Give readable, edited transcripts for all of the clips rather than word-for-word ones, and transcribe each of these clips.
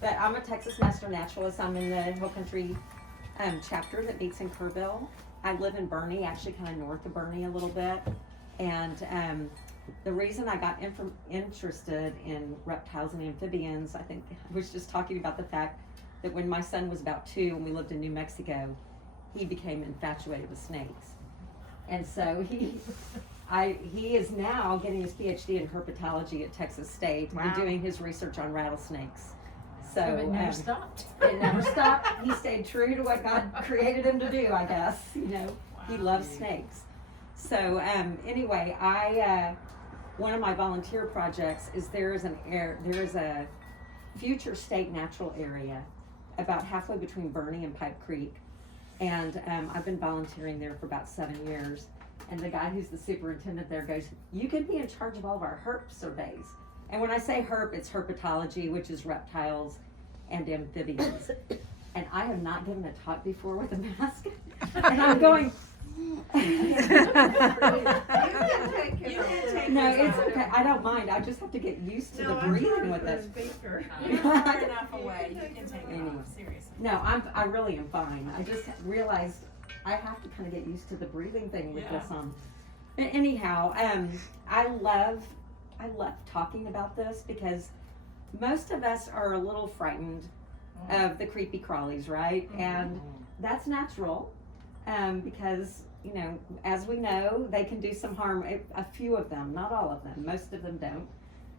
But I'm a Texas Master Naturalist. I'm in the Hill Country chapter that meets in Kerrville. I live in Burney, actually kind of north of Burney a little bit. And the reason I got interested in reptiles and amphibians, I think I was just talking about the fact that when my son was about 2 and we lived in New Mexico, he became infatuated with snakes. And so he is now getting his PhD in herpetology at Texas State and doing his research on rattlesnakes. So it never stopped. It never stopped. He stayed true to what God created him to do, I guess. You know, he loves snakes. So anyway, one of my volunteer projects is there is a future state natural area about halfway between Verde and Pipe Creek, and I've been volunteering there for about 7 years. And the guy who's the superintendent there goes, "You could be in charge of all of our herp surveys." And when I say herp, it's herpetology, which is reptiles and amphibians. And I have not given a talk before with a mask, and I'm going. No, it's okay. I don't mind. I just have to get used to the breathing with it. You're far enough away. You can take it off. Seriously. No, I really am fine. I just realized I have to kind of get used to the breathing thing with this on. Anyhow, I love talking about this because most of us are a little frightened of the creepy crawlies, right? And that's natural, because, you know, as we know, they can do some harm. A few of them, not all of them, most of them don't.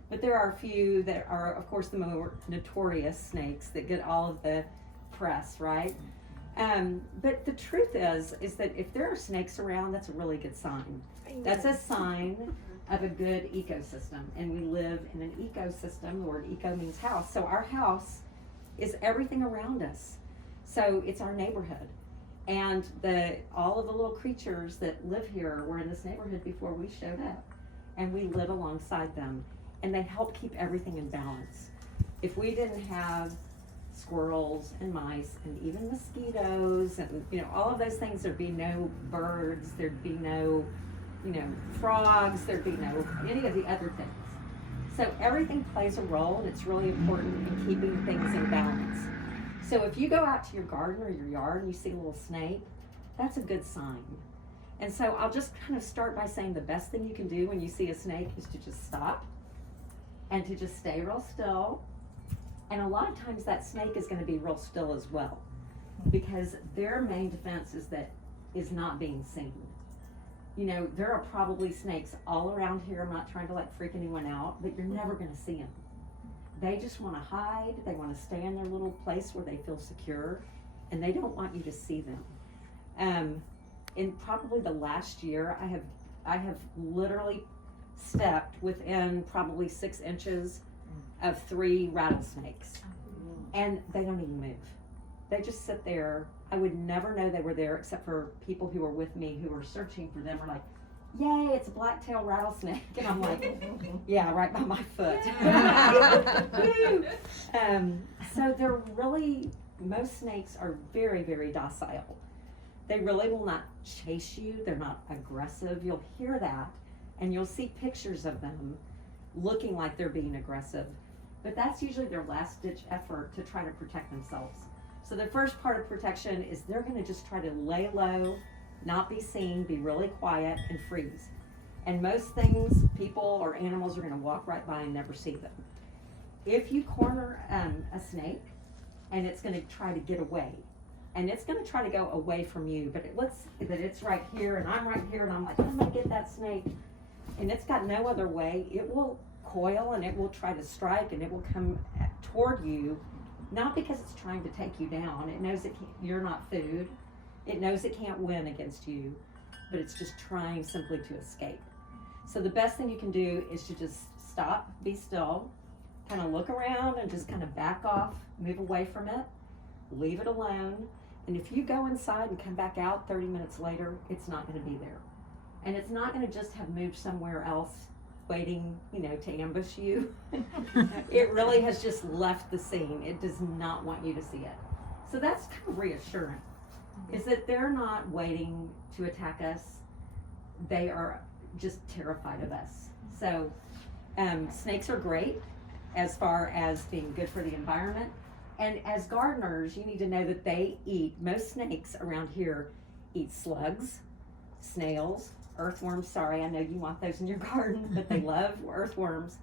But there are a few that are, of course, the more notorious snakes that get all of the press, right? But the truth is that if there are snakes around, that's a really good sign. That's a sign of a good ecosystem. And we live in an ecosystem. The word eco means house. So our house is everything around us. So it's our neighborhood. And all of the little creatures that live here were in this neighborhood before we showed up. And we live alongside them. And they help keep everything in balance. If we didn't have squirrels and mice and even mosquitoes and, you know, all of those things, there'd be no birds, there'd be no, you know, frogs, there'd be no any of the other things. So everything plays a role, and it's really important in keeping things in balance. So if you go out to your garden or your yard and you see a little snake, that's a good sign. And so I'll just kind of start by saying the best thing you can do when you see a snake is to just stop and to just stay real still. And a lot of times that snake is going to be real still as well, because their main defense is not being seen. You know, there are probably snakes all around here. I'm not trying to like freak anyone out, but you're never going to see them. They just want to hide. They want to stay in their little place where they feel secure, and they don't want you to see them. In probably the last year, I have literally stepped within probably 6 inches of 3 rattlesnakes, and they don't even move. They just sit there. I would never know they were there except for people who were with me who were searching for them. Were like, "Yay, it's a black-tailed rattlesnake," and I'm like, "Yeah, right by my foot." So they're really, most snakes are very, very docile. They really will not chase you. They're not aggressive. You'll hear that, and you'll see pictures of them looking like they're being aggressive. But that's usually their last-ditch effort to try to protect themselves. So the first part of protection is they're going to just try to lay low, not be seen, be really quiet, and freeze. And most things, people or animals, are going to walk right by and never see them. If you corner a snake and it's going to try to get away, and it's going to try to go away from you, but let's say that it's right here and I'm right here and I'm like, I'm going to get that snake, and it's got no other way, it will coil and it will try to strike and it will come toward you, not because it's trying to take you down. It knows you're not food. It knows it can't win against you, but it's just trying simply to escape. So the best thing you can do is to just stop, be still, kind of look around and just kind of back off, move away from it, leave it alone. And if you go inside and come back out 30 minutes later, it's not going to be there. And it's not going to just have moved somewhere else waiting, you know, to ambush you. It really has just left the scene. It does not want you to see it. So that's kind of reassuring, is that they're not waiting to attack us. They are just terrified of us. So snakes are great as far as being good for the environment. And as gardeners, you need to know that most snakes around here eat slugs, snails, earthworms. Sorry, I know you want those in your garden, but they love earthworms,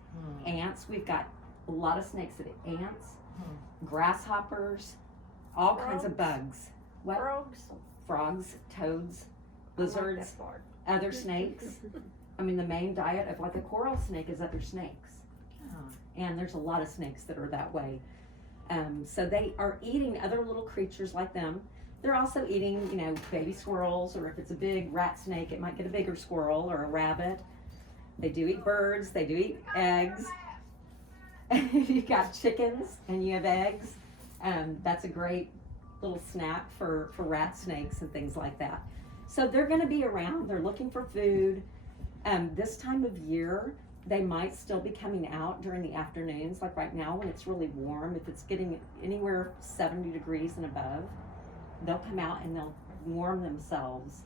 ants. We've got a lot of snakes that eat ants, grasshoppers, all kinds of bugs. What? Frogs, toads, lizards, other snakes. I mean, the main diet of like a coral snake is other snakes. And there's a lot of snakes that are that way. So they are eating other little creatures like them. They're also eating, baby squirrels, or if it's a big rat snake, it might get a bigger squirrel or a rabbit. They do eat birds, they do eat eggs. You got chickens and you have eggs. That's a great little snack for rat snakes and things like that. So they're gonna be around, they're looking for food. This time of year, they might still be coming out during the afternoons, like right now when it's really warm. If it's getting anywhere 70 degrees and above, they'll come out and they'll warm themselves,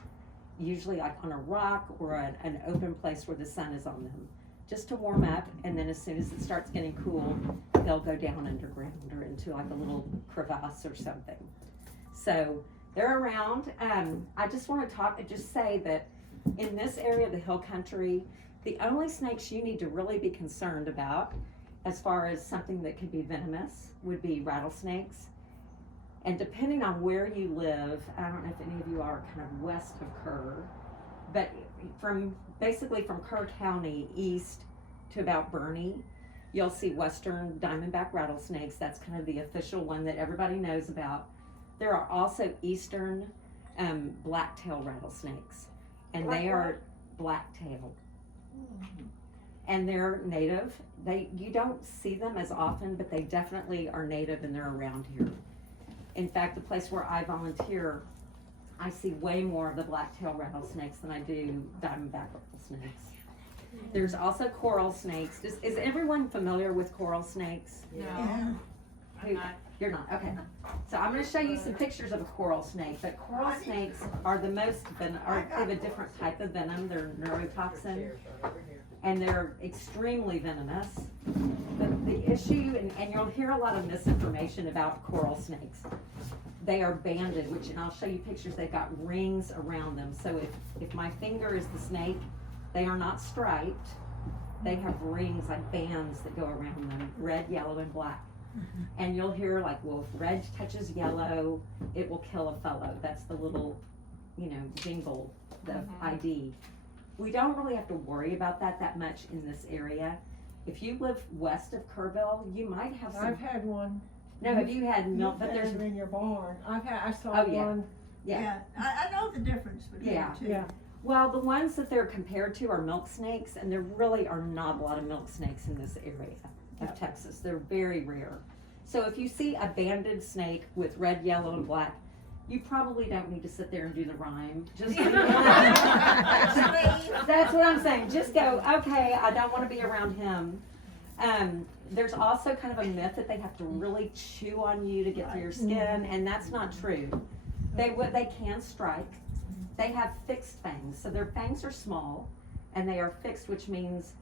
usually like on a rock or an open place where the sun is on them, just to warm up. And then as soon as it starts getting cool, they'll go down underground or into like a little crevasse or something. So they're around. I just want to just say that in this area of the hill country, the only snakes you need to really be concerned about, as far as something that could be venomous, would be rattlesnakes. And depending on where you live, I don't know if any of you are kind of west of Kerr, but basically from Kerr County east to about Burney, you'll see western diamondback rattlesnakes. That's kind of the official one that everybody knows about. There are also eastern blacktail rattlesnakes, and they are blacktail. And they're native. You don't see them as often, but they definitely are native and they're around here. In fact, the place where I volunteer, I see way more of the blacktail rattlesnakes than I do diamondback rattlesnakes. There's also coral snakes. Is everyone familiar with coral snakes? No. Who, you're not, okay. So I'm going to show you some pictures of a coral snake, but coral snakes are the most, they have a different type of venom. They're neurotoxin, and they're extremely venomous. But the issue, and you'll hear a lot of misinformation about coral snakes. They are banded, and I'll show you pictures. They've got rings around them. So if my finger is the snake, they are not striped. They have rings, like bands that go around them, red, yellow, and black. And you'll hear like, well, if red touches yellow, it will kill a fellow. That's the little, jingle, the ID. We don't really have to worry about that much in this area. If you live west of Kerrville, you might have some. I've had one. No, have you had milk? But there's in your barn. I saw Oh, yeah. one. Yeah. I know the difference between Yeah. the two. Yeah. Well, the ones that they're compared to are milk snakes, and there really are not a lot of milk snakes in this area of Texas. They're very rare. So if you see a banded snake with red, yellow, and black, you probably don't need to sit there and do the rhyme. Just that's what I'm saying. Just go, okay, I don't want to be around him. There's also kind of a myth that they have to really chew on you to get through your skin, and that's not true. They can strike. They have fixed fangs, so their fangs are small, and they are fixed, which means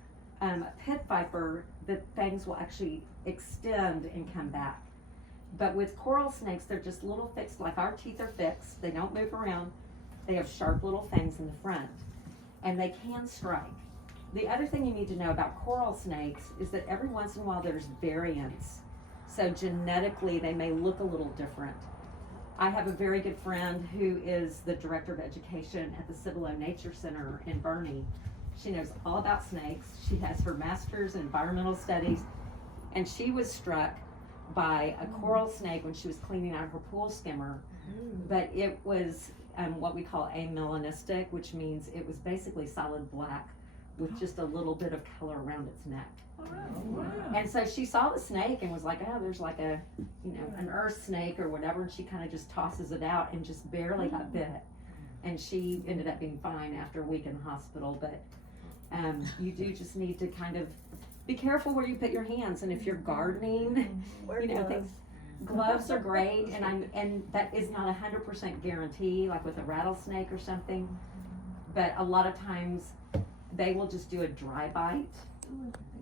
a pit viper, the fangs will actually extend and come back. But with coral snakes, they're just little fixed, like our teeth are fixed. They don't move around. They have sharp little fangs in the front, and they can strike. The other thing you need to know about coral snakes is that every once in a while there's variants. So genetically, they may look a little different. I have a very good friend who is the director of education at the Cibolo Nature Center in Burney. She knows all about snakes. She has her master's in environmental studies, and she was struck by a coral snake when she was cleaning out her pool skimmer. But it was what we call amelanistic, which means it was basically solid black with just a little bit of color around its neck. Wow. And so she saw the snake and was like, oh, there's like an earth snake or whatever, and she kind of just tosses it out and just barely got bit. And she ended up being fine after a week in the hospital. But you do just need to kind of be careful where you put your hands, and if you're gardening, gloves are great, and that is not 100% guarantee, like with a rattlesnake or something. But a lot of times they will just do a dry bite,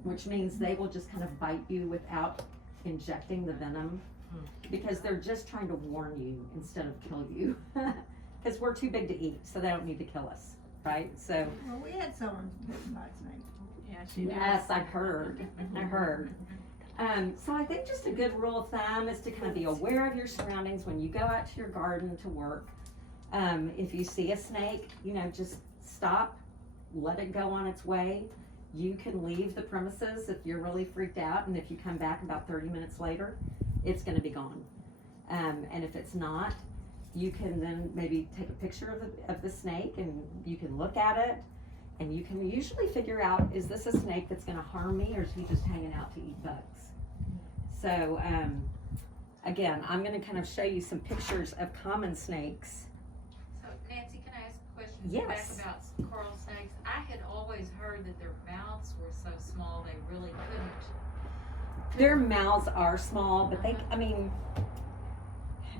which means they will just kind of bite you without injecting the venom. because they're just trying to warn you instead of kill you. Because we're too big to eat, so they don't need to kill us, right? So. Well, we had someone bitten by a snake. Yeah, she does. Yes, I've heard. I heard. So I think just a good rule of thumb is to kind of be aware of your surroundings when you go out to your garden to work. If you see a snake, just stop, let it go on its way. You can leave the premises if you're really freaked out, and if you come back about 30 minutes later, it's going to be gone. And if it's not, you can then maybe take a picture of the snake, and you can look at it, and you can usually figure out, is this a snake that's going to harm me, or is he just hanging out to eat bugs? So again, I'm going to kind of show you some pictures of common snakes. So Nancy, can I ask a question Yes. back about coral snakes? I had always heard that their mouths were so small they really couldn't. Their mouths are small, but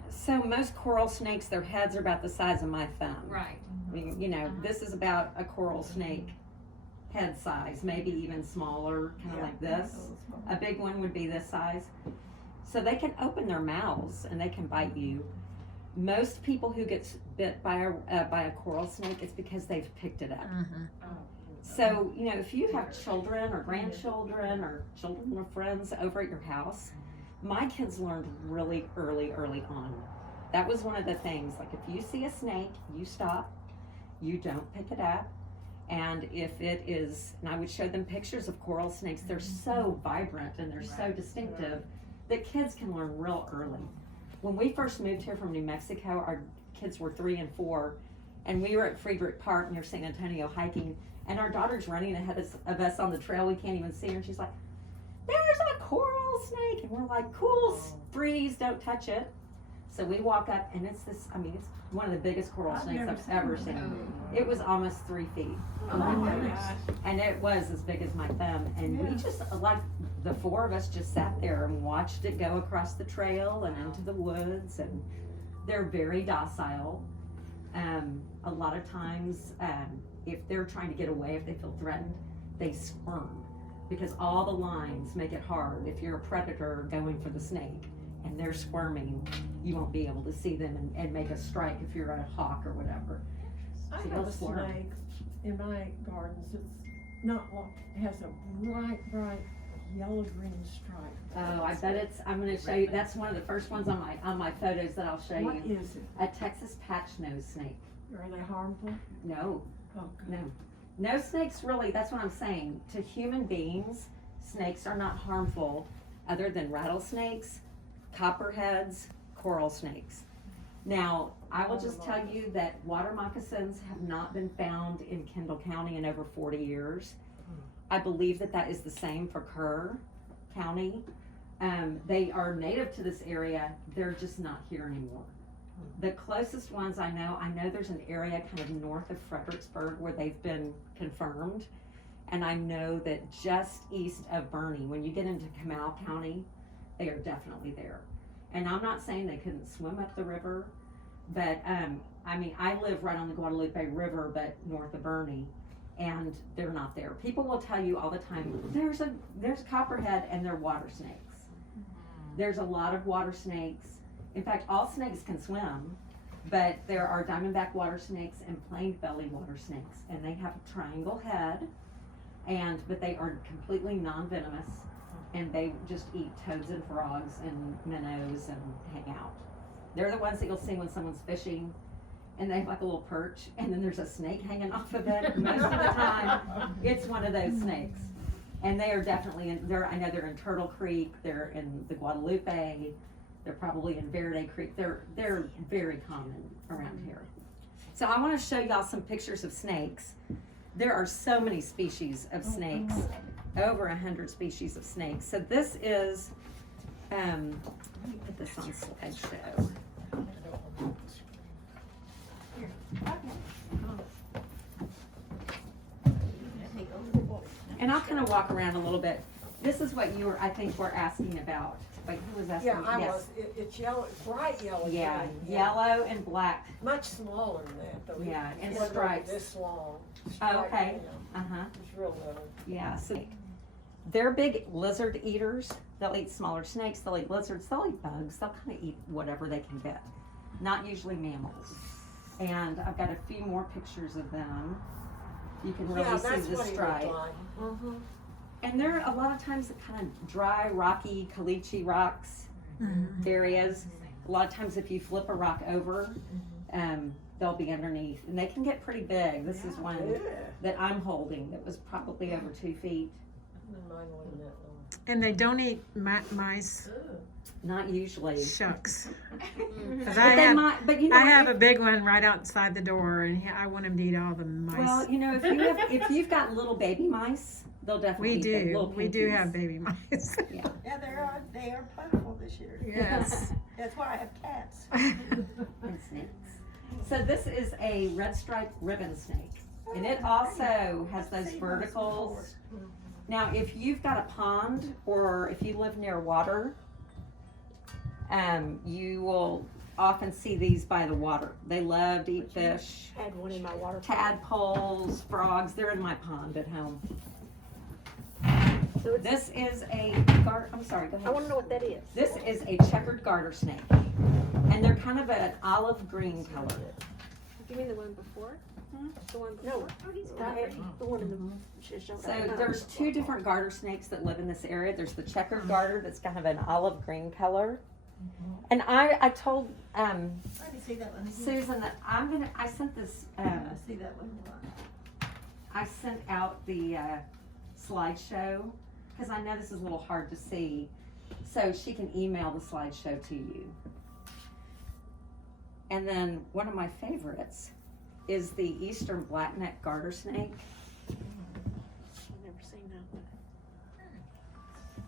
so most coral snakes, their heads are about the size of my thumb. Right. I mean, this is about a coral snake head size, maybe even smaller, kind of like this. A big one would be this size. So they can open their mouths and they can bite you. Most people who get bit by a coral snake, it's because they've picked it up. So, if you have children or grandchildren or children or friends over at your house, my kids learned really early on. That was one of the things, like if you see a snake, you stop, you don't pick it up. And if it is, and I would show them pictures of coral snakes, they're so vibrant and they're so distinctive that kids can learn real early. When we first moved here from New Mexico, our kids were 3 and 4, and we were at Friedrich Park near San Antonio hiking, and our daughter's running ahead of us on the trail. We can't even see her, and she's like, "There's a coral snake," and we're like, "Cool, freeze, don't touch it." So we walk up, and it's one of the biggest coral I've snakes never I've seen ever one. seen. It was almost 3 feet. Oh my goodness. And it was as big as my thumb. And we just, like, the 4 of us just sat there and watched it go across the trail and into the woods. And they're very docile. A lot of times, if they're trying to get away, if they feel threatened, they squirm. Because all the lines make it hard. If you're a predator going for the snake and they're squirming, you won't be able to see them and make a strike if you're a hawk or whatever. I So have they'll a squirm. snake in my gardens. It's not long. It has a bright yellow-green stripe. Oh, I bet I'm gonna show you, that's one of the first ones on my photos that I'll show What you. is it? A Texas patch-nosed snake. Are they harmful? No, Oh, good. no snakes really, that's what I'm saying. To human beings, snakes are not harmful other than rattlesnakes, copperheads, coral snakes. Now, I will just tell you that water moccasins have not been found in Kendall County in over 40 years. I believe that is the same for Kerr County. They are native to this area, they're just not here anymore. The closest ones I know there's an area kind of north of Fredericksburg where they've been confirmed. And I know that just east of Verde, when you get into Comal County, they are definitely there. And I'm not saying they couldn't swim up the river, but I live right on the Guadalupe River, but north of Verde, and they're not there. People will tell you all the time, there's a copperhead and they're water snakes. There's a lot of water snakes. In fact, all snakes can swim, but there are diamondback water snakes and plain belly water snakes, and they have a triangle head, but they are completely non-venomous, and they just eat toads and frogs and minnows and hang out. They're the ones that you'll see when someone's fishing, and they have like a little perch, and then there's a snake hanging off of it. Most of the time, it's one of those snakes. And they are definitely I know they're in Turtle Creek, they're in the Guadalupe, they're probably in Verde Creek. They're very common around here. So I want to show y'all some pictures of snakes. There are so many species of snakes, over 100 species of snakes. So this is, let me put this on slideshow. And I'll kind of walk around a little bit. This is what I think were asking about. Wait, who was asking? Yeah, I Yes. was. It's yellow, bright yellow. Yeah, green. yellow and black. Much smaller than that, though. Yeah, and It wasn't stripes. This long. Oh, okay. Yeah, Uh-huh. it's real little. Yeah, so They're big lizard eaters. They'll eat smaller snakes, they'll eat lizards, they'll eat bugs, they'll kind of eat whatever they can get. Not usually mammals. And I've got a few more pictures of them. You can really see the stripe. Mm-hmm. And they're a lot of times the kind of dry, rocky, caliche rocks areas. A lot of times if you flip a rock over, they'll be underneath. And they can get pretty big. This is one that I'm holding that was probably over 2 feet. And they don't eat mice. Not usually. Shucks. Because But I they have, might, but you know, I have a big one right outside the door, and I want him to eat all the mice. well, you know, if you've got little baby mice, they'll definitely we eat the do. little We do pinkies. have baby mice. Yeah. Yeah, they are plentiful this year. Yes. That's why I have cats. And snakes. So this is a red striped ribbon snake, and it also has those verticals. Now, if you've got a pond or if you live near water, you will often see these by the water. They love to eat fish, Had one in my water. tadpoles, frogs. They're in my pond at home. So it's, This is a I'm sorry, go I ahead. want to know what that is. This is a checkered garter snake, and they're kind of an olive green color. You mean the one before? The one No. before? Oh, he's I had the one in the show. So there's two different garter snakes that live in this area. There's the checkered garter that's kind of an olive green color. And I told I can see that one. Susan that I sent this, I see that one a lot. I sent out the slideshow, because I know this is a little hard to see, so she can email the slideshow to you. And then one of my favorites is the eastern blackneck garter snake. I've never seen that.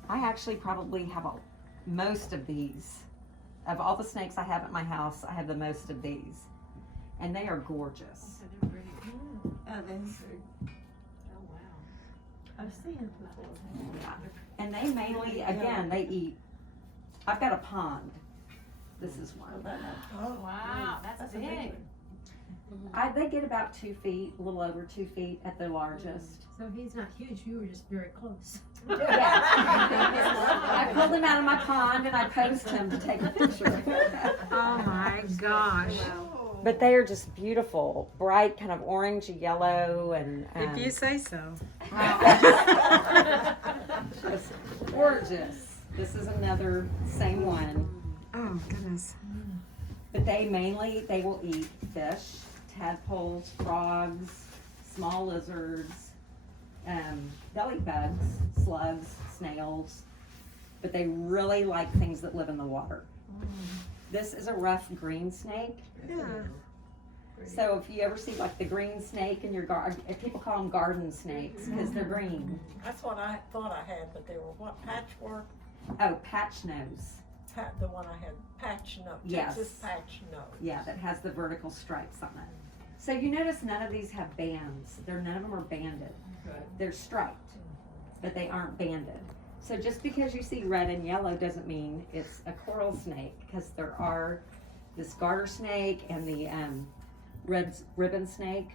I actually probably have most of these. Of all the snakes I have at my house, I have the most of these. And they are gorgeous. Oh, wow. I've seen it before. Yeah. And they mainly, again, they eat. I've got a pond. This is one. Oh, Wow, that's a big. one. They get about 2 feet, a little over 2 feet at their largest. So he's not huge, you were just very close. Yeah. I pulled him out of my pond and I posed him to take a picture. Oh my gosh. But they are just beautiful, bright, kind of orangey yellow, and If you say so. just gorgeous. This is another same one. Oh goodness. But they will eat fish, tadpoles, frogs, small lizards. They'll eat bugs, slugs, snails, but they really like things that live in the water. This is a rough green snake. Yeah. So if you ever see like the green snake in your garden, people call them garden snakes because they're green. That's what I thought I had, but they were what, patchwork? Oh, patch nose. The one I had, patch nose. Yes. Texas patch nose. Yeah, that has the vertical stripes on it. So you notice none of these have bands. None of them are banded. They're striped, but they aren't banded. So just because you see red and yellow doesn't mean it's a coral snake, because there are this garter snake and the red ribbon snake.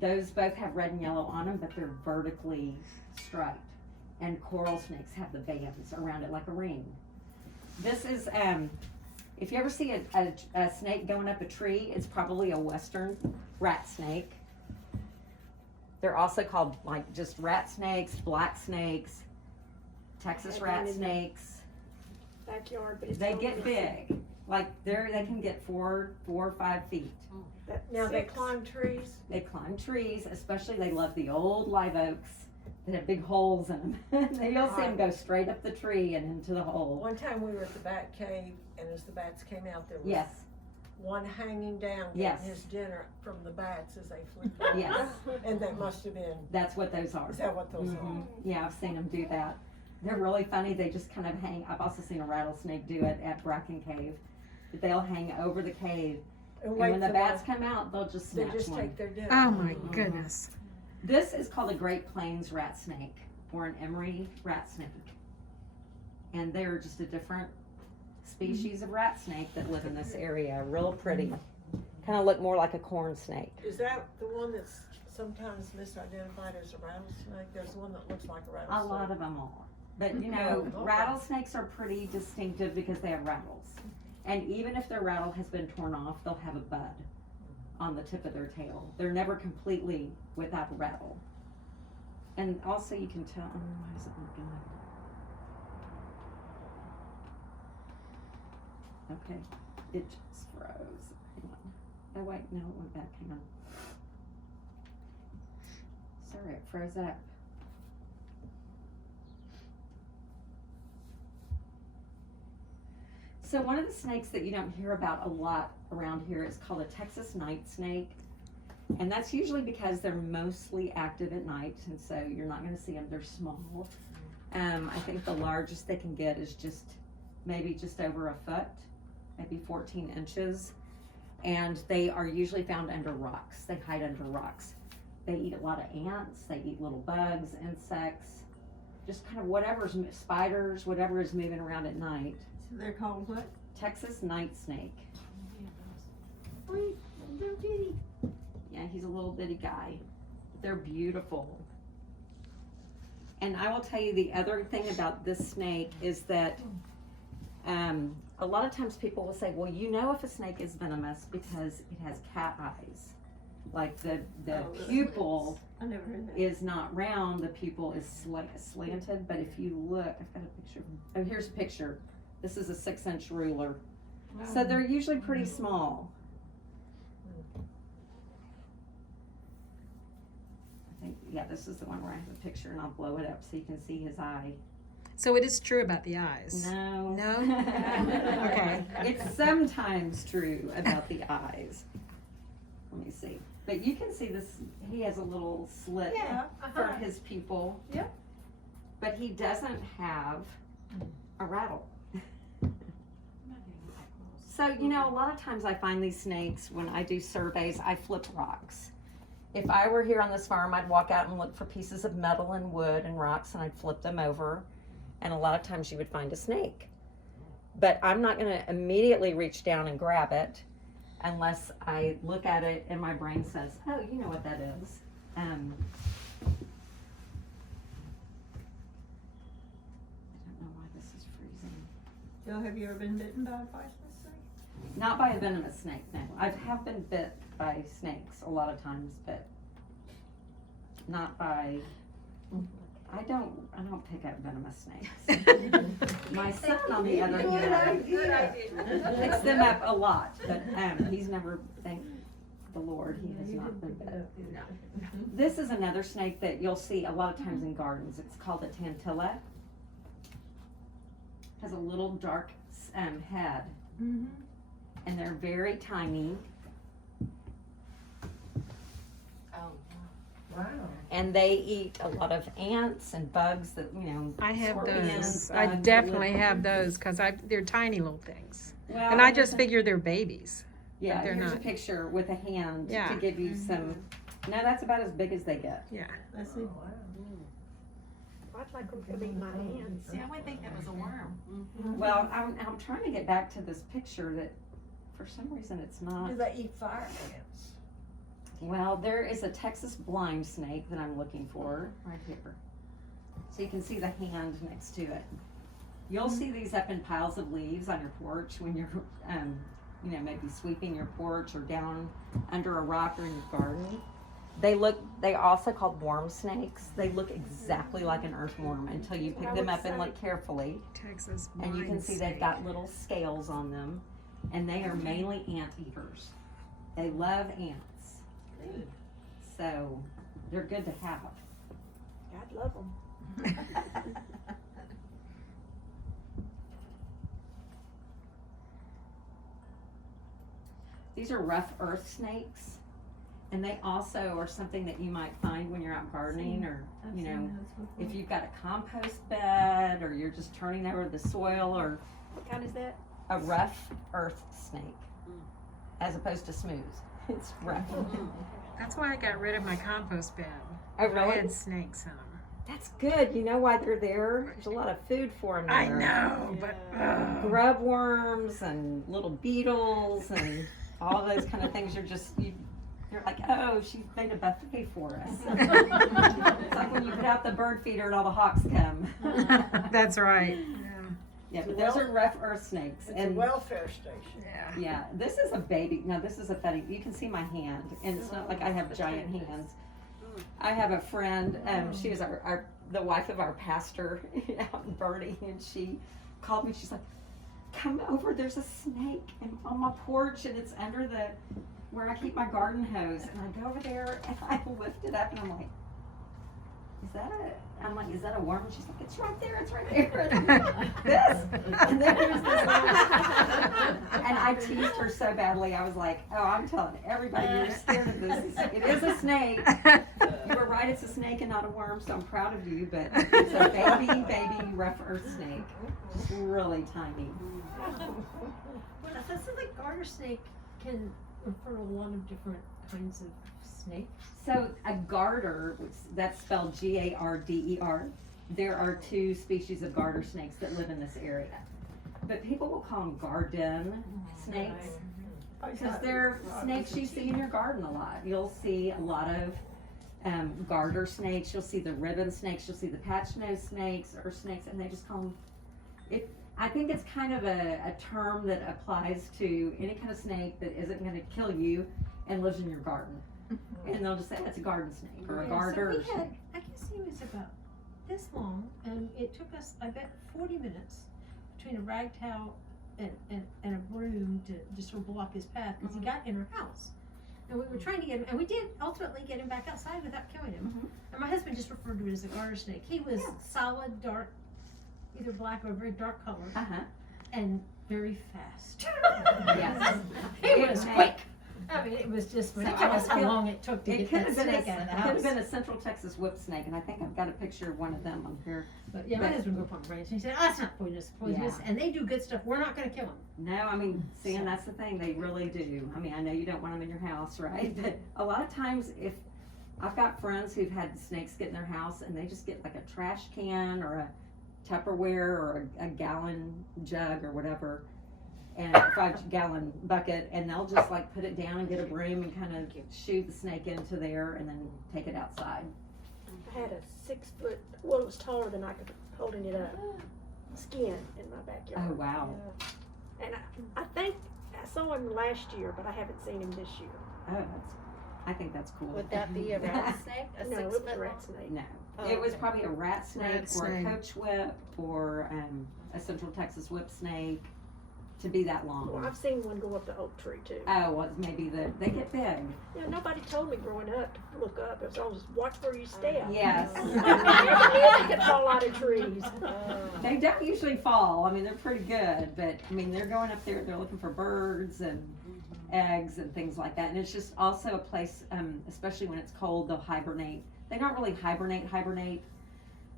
Those both have red and yellow on them, but they're vertically striped. And coral snakes have the bands around it like a ring. This is, if you ever see a snake going up a tree, it's probably a western rat snake. They're also called like just rat snakes, black snakes, Texas rat snakes. Backyard, but it's. They get big. Like they can get 4 or 5 feet. Now they 6. climb trees. They climb trees, especially they love the old live oaks that have big holes in them. You'll see them go straight up the tree and into the hole. One time we were at the bat cave, and as the bats came out, there was Yes, one hanging down getting Yes. his dinner from the bats as they flew by. yes, And that must have been, that's what those are. is that what those Mhm. Yeah, I've seen them do that. They're really funny. They just kind of hang. I've also seen a rattlesnake do it at Bracken Cave. But they'll hang over the cave, are? and when the bats come out, they'll just They snatch just one. take their dinner. Oh my goodness. This is called a Great Plains rat snake, or an emery rat snake. And they're just a different species of rat snake that live in this area. Real pretty. kind of look more like a corn snake. Is that the one that's sometimes misidentified as a rattlesnake? There's one that looks like a A rattlesnake. lot of them are. But you know, Oh, okay. rattlesnakes are pretty distinctive because they have rattles. And even if their rattle has been torn off, they'll have a bud on the tip of their tail. They're never completely without a rattle. And also you can tell, why is it looking like that? Okay, it just froze. Hang on. Oh wait, no, it went back, hang on. Sorry, it froze up. So one of the snakes that you don't hear about a lot around here is called a Texas night snake. And that's usually because they're mostly active at night, and so you're not gonna see them, they're small. I think the largest they can get is maybe just over a foot, maybe 14 inches. And they are usually found under rocks, they hide under rocks. They eat a lot of ants, they eat little bugs, insects, just kind of spiders, whatever is moving around at night. So they're called what? Texas night snake. Wait, little bitty. Yeah, he's a little bitty guy. They're beautiful. And I will tell you the other thing about this snake is that a lot of times people will say, well, you know if a slake is venomous because it has cat eyes. Like the pupil I never heard that. is not round, the pupil is slanted, but if you look, I've got a picture. Oh, here's a picture. This is a 6-inch ruler. So they're usually pretty small. I think, yeah, this is the one where I have a picture and I'll blow it up so you can see his eye. So it is true about the eyes. No. No? Okay. It's sometimes true about the eyes. Let me see. But you can see this, he has a little slit Yeah. for his pupil. Yep. But he doesn't have a rattle. So, you know, a lot of times I find these snakes, when I do surveys, I flip rocks. If I were here on this farm, I'd walk out and look for pieces of metal and wood and rocks, and I'd flip them over. And a lot of times you would find a snake. But I'm not gonna immediately reach down and grab it unless I look at it and my brain says, oh, you know what that is. I don't know why this is freezing. Jill, have you ever been bitten by a poisonous snake? Not by a venomous snake, no. I have been bit by snakes a lot of times, but not by, I don't pick up venomous snakes. My son, on the other hand, picks them up a lot, but he's never, thank the Lord, he has not been bit. This is another snake that you'll see a lot of times in gardens. It's called a tantilla. Has a little dark head, and they're very tiny. Wow. And they eat a lot of ants and bugs that, you know, I have scorpions, those. I bugs, definitely little- have those because they're tiny little things. Well, And I just here's a- figure they're babies. Yeah, they're here's not. a picture with a hand Yeah. to give you some. No, that's about as big as they get. Yeah. Let's see. I'd like them to eat my hands. See, I would think that was a worm. Well, I'm trying to get back to this picture that, for some reason, it's not. Do they eat fire ants? Well, there is a Texas blind snake that I'm looking for right here. So you can see the hand next to it. You'll see these up in piles of leaves on your porch when you're, you know, maybe sweeping your porch or down under a rock or in your garden. They also called worm snakes. They look exactly like an earthworm until you pick them up and look carefully. Texas And you can blind see they've snake. got little scales on them. And they are mainly ant eaters. They love ants. So they're good to have. I'd love them. These are rough earth snakes. And they also are something that you might find when you're out gardening, or, you know, if you've got a compost bed or you're just turning over the soil, or What kind is that? a rough earth snake as opposed to smooth. It's rough. That's why I got rid of my compost bin. Oh, I really? had snakes in them. That's good. You know why they're there? There's a lot of food for them I there. know, but Grub worms and little beetles and all those kind of things. You're like, oh, she made a buffet for us. It's like when you put out the bird feeder and all the hawks come. That's right. Yeah, but those are rough earth snakes. It's a welfare station. Yeah, this is a baby. No, this is a funny. You can see my hand, and it's not like I have giant hands. I have a friend. She was the wife of our pastor out in Verde, and she called me. She's like, "Come over. There's a snake on my porch, and it's under where I keep my garden hose." And I go over there, and I lift it up, and I'm like, is that a worm? And she's like, it's right there. And then there's this and I teased her so badly. I was like, oh, I'm telling everybody you're scared of this. It is a snake. You were right, it's a snake and not a worm, so I'm proud of you, but it's a baby rough earth snake. Just really tiny. Well, it sounds like garter snake can refer to a lot of different kinds of snakes. So a garter, that's spelled Garder. There are 2 species of garter snakes that live in this area. But people will call them garden snakes because they're snakes you see in your garden a lot. You'll see a lot of garter snakes. You'll see the ribbon snakes. You'll see the patch nose snakes or snakes, and they just call them. I think it's kind of a term that applies to any kind of snake that isn't going to kill you and lives in your garden. And they'll just say it's a garden snake or a garter. So we had, I guess he was about this long, and it took us, I bet, 40 minutes between a rag towel and a broom to just sort of block his path because he got in our house. And we were trying to get him, and we did ultimately get him back outside without killing him. And my husband just referred to it as a garter snake. He was solid, dark, either black or very dark color, and very fast. Yes. He was quick. I mean, it was just ridiculous how long it took to get that snake out of the It house. could have been a Central Texas whip snake, and I think I've got a picture of one of them on here. But yeah, my husband grew up on the ranch, and he said, "Oh, that's not poisonous, and they do good stuff. We're not going to kill them." No, I mean, see, and that's the thing, they really do. I mean, I know you don't want them in your house, right? But a lot of times, if I've got friends who've had snakes get in their house, and they just get like a trash can or a Tupperware or a gallon jug or whatever, and a 5-gallon bucket, and they'll just like put it down and get a broom and kind of shoo the snake into there and then take it outside. I had a 6-foot, well, it was taller than I could, holding it up, skin in my backyard. Oh, wow. And I think I saw him last year, but I haven't seen him this year. Oh, I think that's cool. Would that be a rat snake? A No, it was 6-foot a rat long? snake. No, Oh, it was okay. probably a rat snake Rat or a snake. coach whip or a Central Texas whip snake to be that long. Well, I've seen one go up the oak tree too. Oh, well, maybe they get big. You know, nobody told me growing up to look up. It was always watch where you step. Yes. They could fall out of trees. They don't usually fall. I mean, they're pretty good, but I mean, they're going up there, they're looking for birds and eggs and things like that. And it's just also a place, especially when it's cold, they'll hibernate. They don't really hibernate.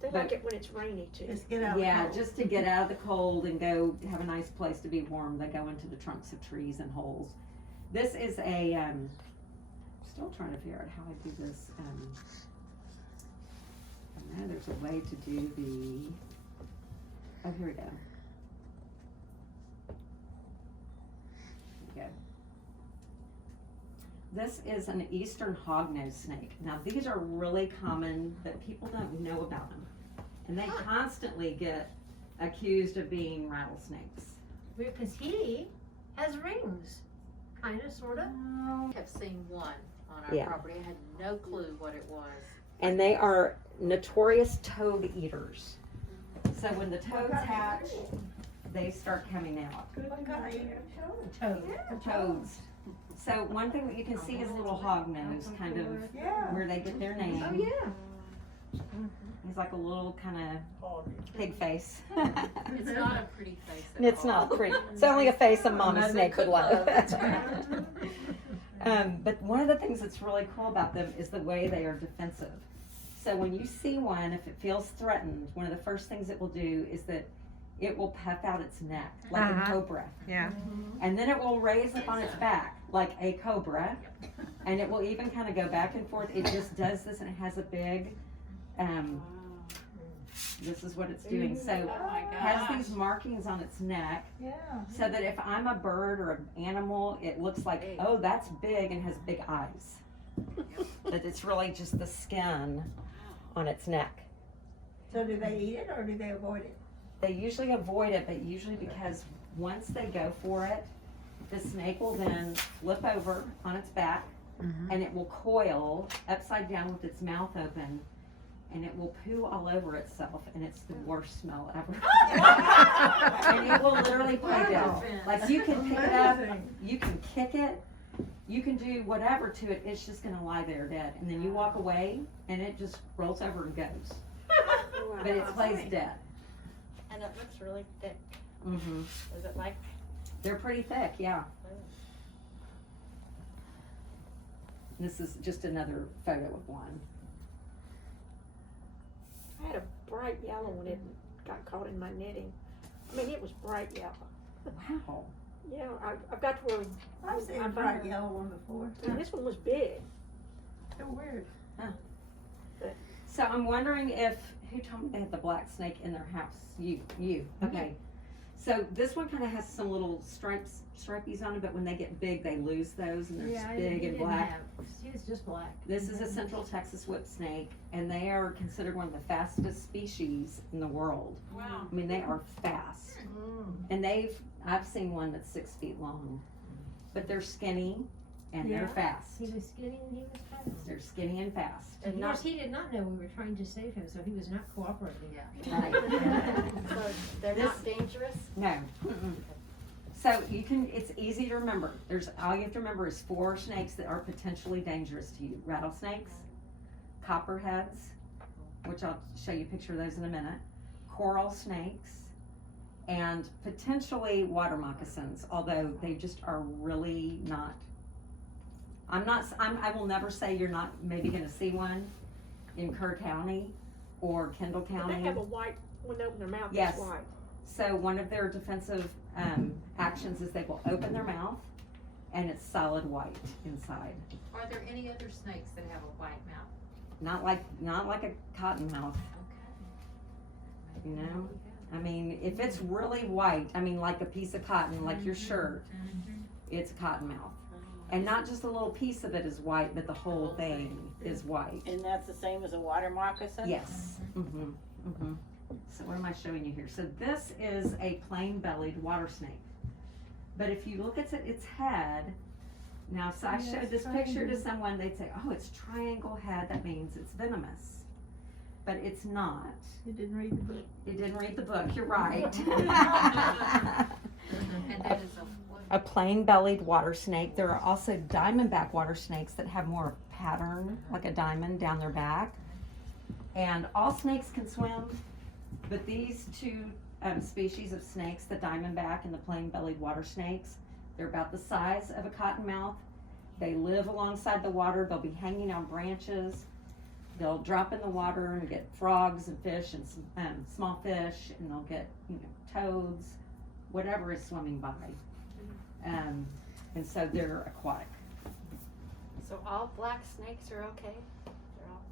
They like it when it's rainy too. Just get out. Yeah, just to get out of the cold and go have a nice place to be warm, they go into the trunks of trees and holes. This is still trying to figure out how I do this. I know there's a way to do oh, here we go. Here we go. This is an eastern hognose snake. Now these are really common, but people don't know about them. And they constantly get accused of being rattlesnakes. Because he has rings, kind of, sort of. I have seen one on our Yeah. property. I had no clue what it was. And they are notorious toad eaters. So when the toads hatch, they start coming out. Toad. Toads. So one thing that you can see is a little hognose, kind of where they get their name. Oh yeah. He's like a little kind of pig face. It's not a pretty face at It's all. not pretty. It's only a face a mama snake would love. That's right. But one of the things that's really cool about them is the way they are defensive. So when you see one, if it feels threatened, one of the first things it will do is that it will puff out its neck like a cobra. Yeah. And then it will raise up on its back like a cobra. And it will even kind of go back and forth. It just does this, and it has a big This is what it's doing. So Oh my it has gosh. these markings on its neck, Yeah. so that if I'm a bird or an animal, it looks like, oh, that's big and has big eyes. But it's really just the skin on its neck. So do they eat it or do they avoid it? They usually avoid it, but usually because once they go for it, the snake will then flip over on its back and it will coil upside down with its mouth open and it will poo all over itself and it's the worst smell ever. And it will literally play dead. Like you can pick it up, you can kick it, you can do whatever to it, it's just gonna lie there dead. And then you walk away and it just rolls over and goes. But it plays dead. And it looks really thick. Mm-hmm. Is it like? They're pretty thick, yeah. This is just another photo of one. I had a bright yellow one. It got caught in my netting. I mean, it was bright yellow. Wow. Yeah, I've got to where I've seen a bright yellow one before. and this one was big. So weird. So I'm wondering if, who told me they had the black snake in their house? You, okay. So this one kind of has some little stripies on it, but when they get big, they lose those and they're just big and black. She was just black. This is a Central Texas whip snake, and they are considered one of the fastest species in the world. Wow. I mean, they are fast. And I've seen one that's 6 feet long, but they're skinny and they're fast. He was skinny and he was fast. They're skinny and fast. Of course, he did not know we were trying to save him, so he was not cooperating. Right. So they're not dangerous? No. Mm-mm. So you can, it's easy to remember. All you have to remember is 4 snakes that are potentially dangerous to you. Rattlesnakes, copperheads, which I'll show you a picture of those in a minute, coral snakes, and potentially water moccasins, although they just are really not. I will never say you're not maybe gonna see one in Kerr County or Kendall County. They have a white, when they open their mouth, Yes. it's white. So one of their defensive actions is they will open their mouth and it's solid white inside. Are there any other snakes that have a white mouth? Not like a cottonmouth, Okay. you know? I mean, if it's really white, I mean like a piece of cotton, like your shirt, it's a cottonmouth. And not just a little piece of it is white, but the whole thing is white. And that's the same as a water moccasin? Yes. Mm-hmm. Mm-hmm. So what am I showing you here? So this is a plain-bellied water snake. But if you look at its head, now so I showed this picture to someone, they'd say, oh, it's triangle head, that means it's venomous. But it's not. You didn't read the book. You didn't read the book, you're right. And that is A plain-bellied water snake. There are also diamondback water snakes that have more pattern, like a diamond down their back. And all snakes can swim, but these 2 species of snakes, the diamondback and the plain-bellied water snakes, they're about the size of a cottonmouth. They live alongside the water. They'll be hanging on branches. They'll drop in the water and get frogs and fish and small fish, and they'll get toads, whatever is swimming by. And so they're aquatic. So all black snakes are okay?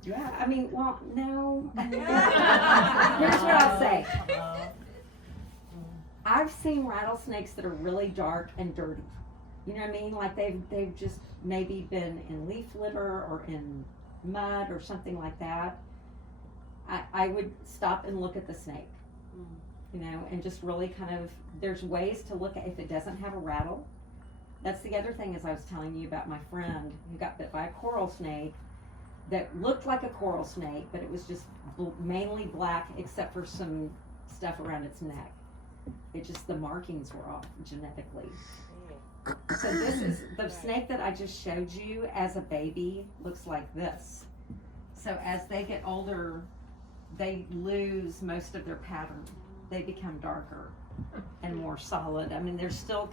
They're all. Yeah, I mean, well, no. Here's what I'll say. I've seen rattlesnakes that are really dark and dirty. You know what I mean? Like they've just maybe been in leaf litter or in mud or something like that. I would stop and look at the snake. You know, and just really kind of, there's ways to look at if it doesn't have a rattle. That's the other thing, as I was telling you about my friend who got bit by a coral snake that looked like a coral snake, but it was just mainly black except for some stuff around its neck. It just, the markings were off genetically. So this is, the snake that I just showed you as a baby looks like this. So as they get older, they lose most of their pattern. They become darker and more solid. I mean, there's still,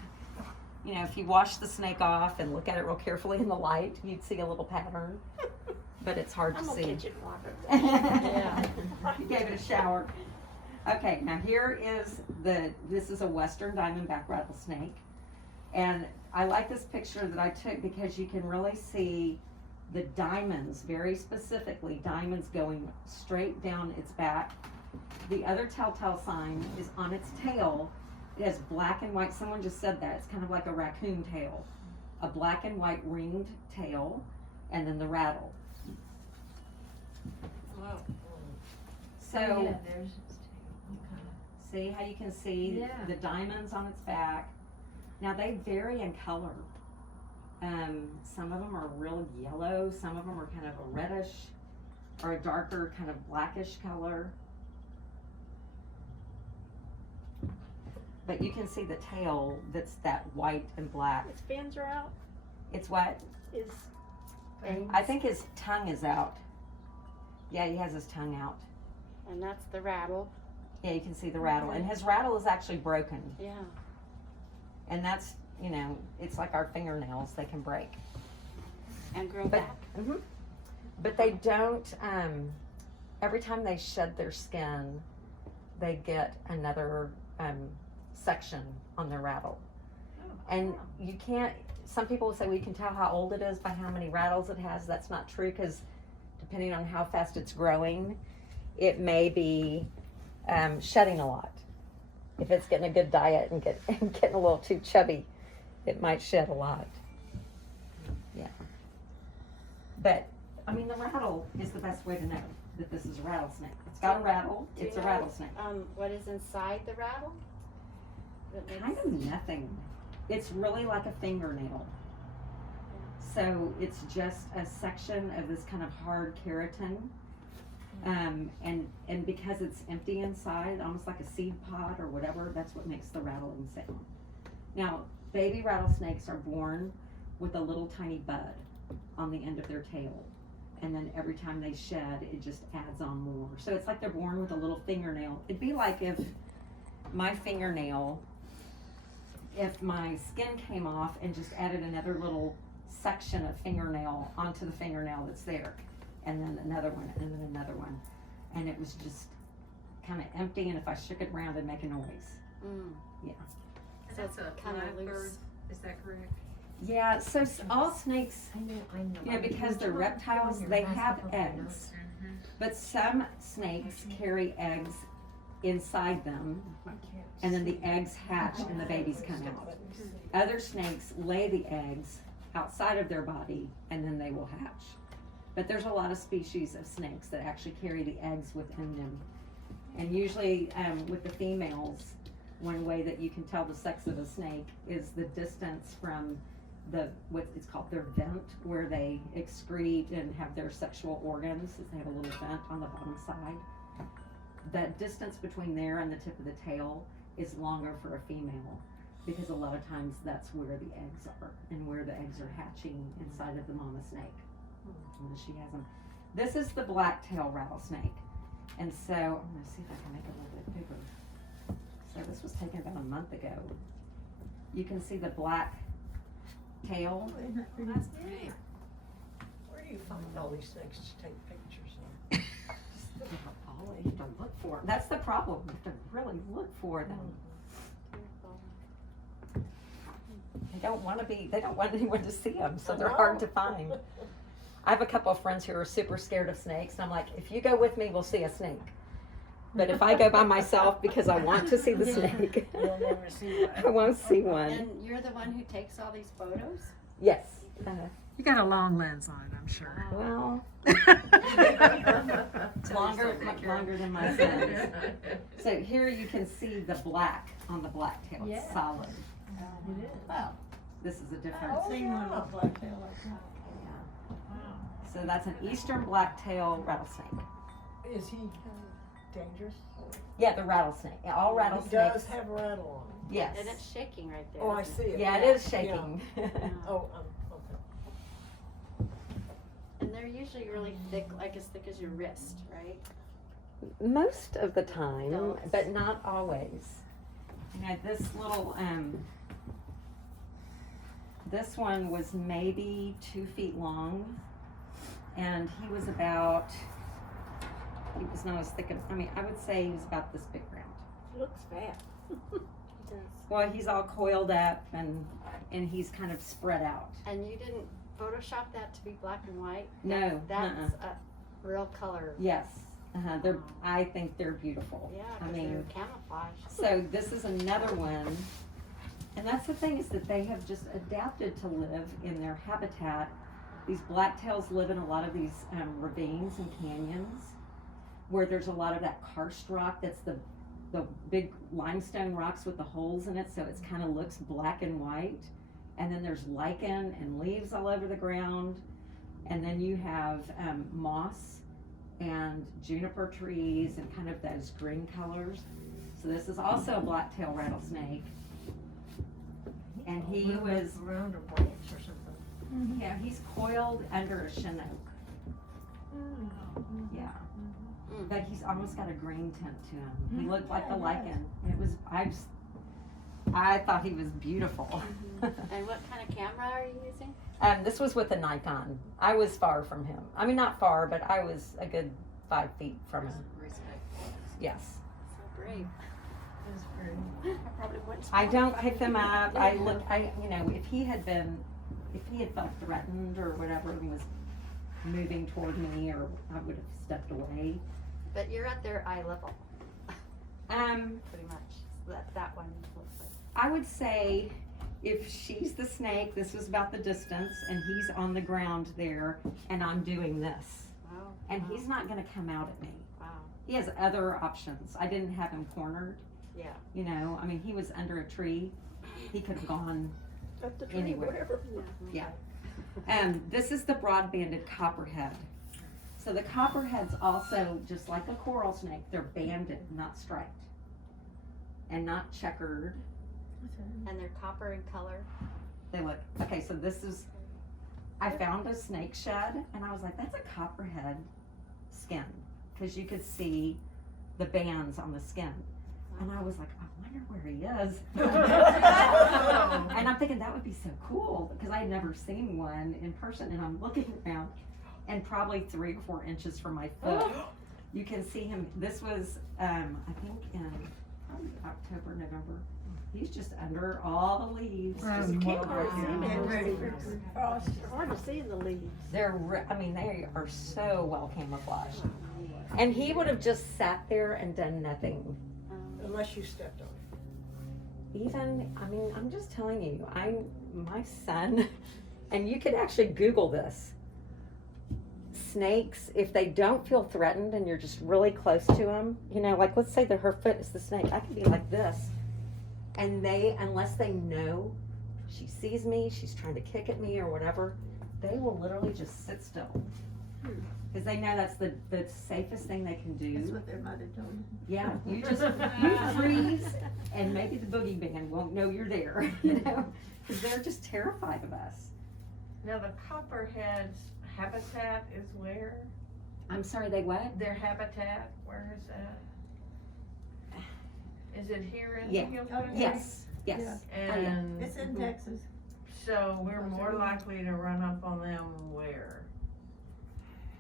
you know, if you wash the snake off and look at it real carefully in the light, you'd see a little pattern, but it's hard to I'm see. gonna catch it water. Yeah. You gave it a shower. Okay, now here is this is a western diamondback rattlesnake. And I like this picture that I took because you can really see the diamonds, very specifically diamonds going straight down its back The other telltale sign is on its tail. It has black and white. Someone just said that. It's kind of like a raccoon tail. A black and white ringed tail, and then the rattle. Whoa. So, Yeah, there's its tail. Okay. see how you can see Yeah. the diamonds on its back. Now they vary in color. Some of them are real yellow. Some of them are kind of a reddish or a darker kind of blackish color. But you can see the tail that's that white and black. Its fins are out. It's what? Is I think his tongue is out. Yeah, he has his tongue out. And that's the rattle. Yeah, you can see the rattle. And his rattle is actually broken. Yeah. And that's, you know, it's like our fingernails, they can break. And grow But, back. but they don't, every time they shed their skin, they get another section on their rattle. And you can't, some people will say, well, you can tell how old it is by how many rattles it has. That's not true, because depending on how fast it's growing, it may be shedding a lot. If it's getting a good diet and getting a little too chubby, it might shed a lot. Yeah. But, I mean, the rattle is the best way to know that this is a rattlesnake. It's got a rattle, Do you it's a know, rattlesnake. What is inside the rattle? That makes- Kind of nothing. It's really like a fingernail. So it's just a section of this kind of hard keratin. And because it's empty inside, almost like a seed pod or whatever, that's what makes the rattling sound. Now, baby rattlesnakes are born with a little tiny bud on the end of their tail. And then every time they shed, it just adds on more. So it's like they're born with a little fingernail. It'd be like if my fingernail, if my skin came off and just added another little section of fingernail onto the fingernail that's there. And then another one, and then another one. And it was just kind of empty, and if I shook it around, it'd make a noise. Yeah. And that's a kinda blackbird, loose. is that correct? Yeah, so all snakes, I know. you know, because they're reptiles, they have eggs. But some snakes carry eggs inside them, and then the eggs hatch and the babies come out. Other snakes lay the eggs outside of their body, and then they will hatch. But there's a lot of species of snakes that actually carry the eggs within them. And usually with the females, one way that you can tell the sex of a snake is the distance from what it's called their vent, where they excrete and have their sexual organs. They have a little vent on the bottom side. That distance between there and the tip of the tail is longer for a female, because a lot of times that's where the eggs are and where the eggs are hatching inside of the mama snake. And she has them. This is the black-tailed rattlesnake. And so, I'm going to see if I can make it a little bit bigger. So this was taken about a month ago. You can see the black tail. That's pretty. Where do you find all these things to take pictures of? You have to look for them. That's the problem. You have to really look for them. They don't want anyone to see them, so they're hard to find. I have a couple of friends who are super scared of snakes, and I'm like, if you go with me, we'll see a snake. But if I go by myself because I want to see the snake, You'll never see one. I won't see one. And you're the one who takes all these photos? Yes. You got a long lens on it, I'm sure. Well, it's much longer than my son's. So here you can see the black on the black tail. It's Yeah. solid. It is. Wow. This is a different. I've seen one with black tail like that. So that's an eastern black-tailed rattlesnake. Is he dangerous? Yeah, the rattlesnake. Yeah, all He rattlesnakes. does have a rattle on him. Yes. And it's shaking right there. Oh, I isn't see it. Yeah, it is shaking. Oh, okay. And they're usually really thick, like as thick as your wrist, right? Most of the time, Adults. but not always. You know, this little, this one was maybe 2 feet long, and he was not as thick as, I would say he was about this big round. He looks fat. He does. Well, he's all coiled up and he's kind of spread out. And you didn't Photoshop that to be black and white? No, That's a real color. Yes. I think they're beautiful. Yeah, I 'cause mean, they're camouflage. so this is another one. And that's the thing, is that they have just adapted to live in their habitat. These blacktails live in a lot of these ravines and canyons where there's a lot of that karst rock. That's the big limestone rocks with the holes in it, so it kind of looks black and white. And then there's lichen and leaves all over the ground. And then you have moss and juniper trees and kind of those green colors. So this is also a blacktail rattlesnake. And he was, Around a branch or something. yeah, he's coiled under a shin oak. Yeah. But he's almost got a green tint to him. He looked like the lichen. It was, I thought he was beautiful. And what kind of camera are you using? This was with a Nikon. I was far from him. I mean, not far, but I was a good 5 feet from him. Yes. So brave. That's very. I probably wouldn't. I don't pick them up. You know, if he had felt threatened or whatever and was moving toward me, or I would have stepped away. But you're at their eye level, pretty much. So that one looks like. I would say if she's the snake, this was about the distance, and he's on the ground there, and I'm doing this. Wow. And wow. he's not gonna come out at me. Wow. He has other options. I didn't have him cornered. Yeah. You know, I mean, he was under a tree. He could have gone Up the tree, anywhere. whatever. Yeah. This is the broad-banded copperhead. So the copperhead's also, just like a coral snake, they're banded, not striped. And not checkered. And they're copper in color. They look, okay, so this is, I found a snake shed, and I was like, that's a copperhead skin. Because you could see the bands on the skin. And I was like, I wonder where he is. And I'm thinking that would be so cool, because I had never seen one in person, and I'm looking around, and probably 3 or 4 inches from my foot, you can see him. This was, I think in probably October, November. He's just under all the leaves. Just You can't hardly see wow. them. It's hard to see in the leaves. I mean, they are so well camouflaged. And he would have just sat there and done nothing. Unless you stepped on it. Even, I mean, I'm just telling you, my son, and you could actually Google this. Snakes, if they don't feel threatened and you're just really close to them, you know, like let's say that her foot is the snake, I could be like this. And unless they know she sees me, she's trying to kick at me or whatever, they will literally just sit still. Because they know that's the safest thing they can do. That's what their mother told me. Yeah, you freeze, and maybe the boogeyman won't know you're there, you know, because they're just terrified of us. Now the copperhead's habitat is where? I'm sorry, they what? Their habitat, where is that? Is it here in Yeah. the Hill Oh, Country? Yes, yes. And It's in Texas. so we're more likely to run up on them where?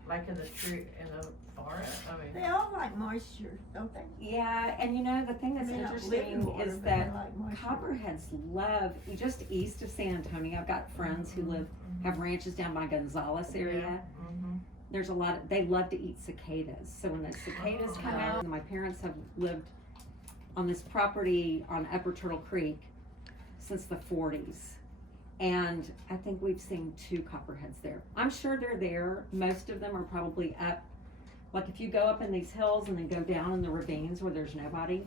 Like in the tree, in the forest? I mean. They all like moisture, don't they? Yeah, and you know, the thing that's They don't live in interesting water, is but they that like moisture. copperheads love, just east of San Antonio, I've got friends who have ranches down by Gonzales area. There's a lot they love to eat cicadas. So when the cicadas come out, and my parents have lived on this property on Upper Turtle Creek since the 40s. And I think we've seen 2 copperheads there. I'm sure they're there. Most of them are probably up. Like if you go up in these hills and then go down in the ravines where there's nobody,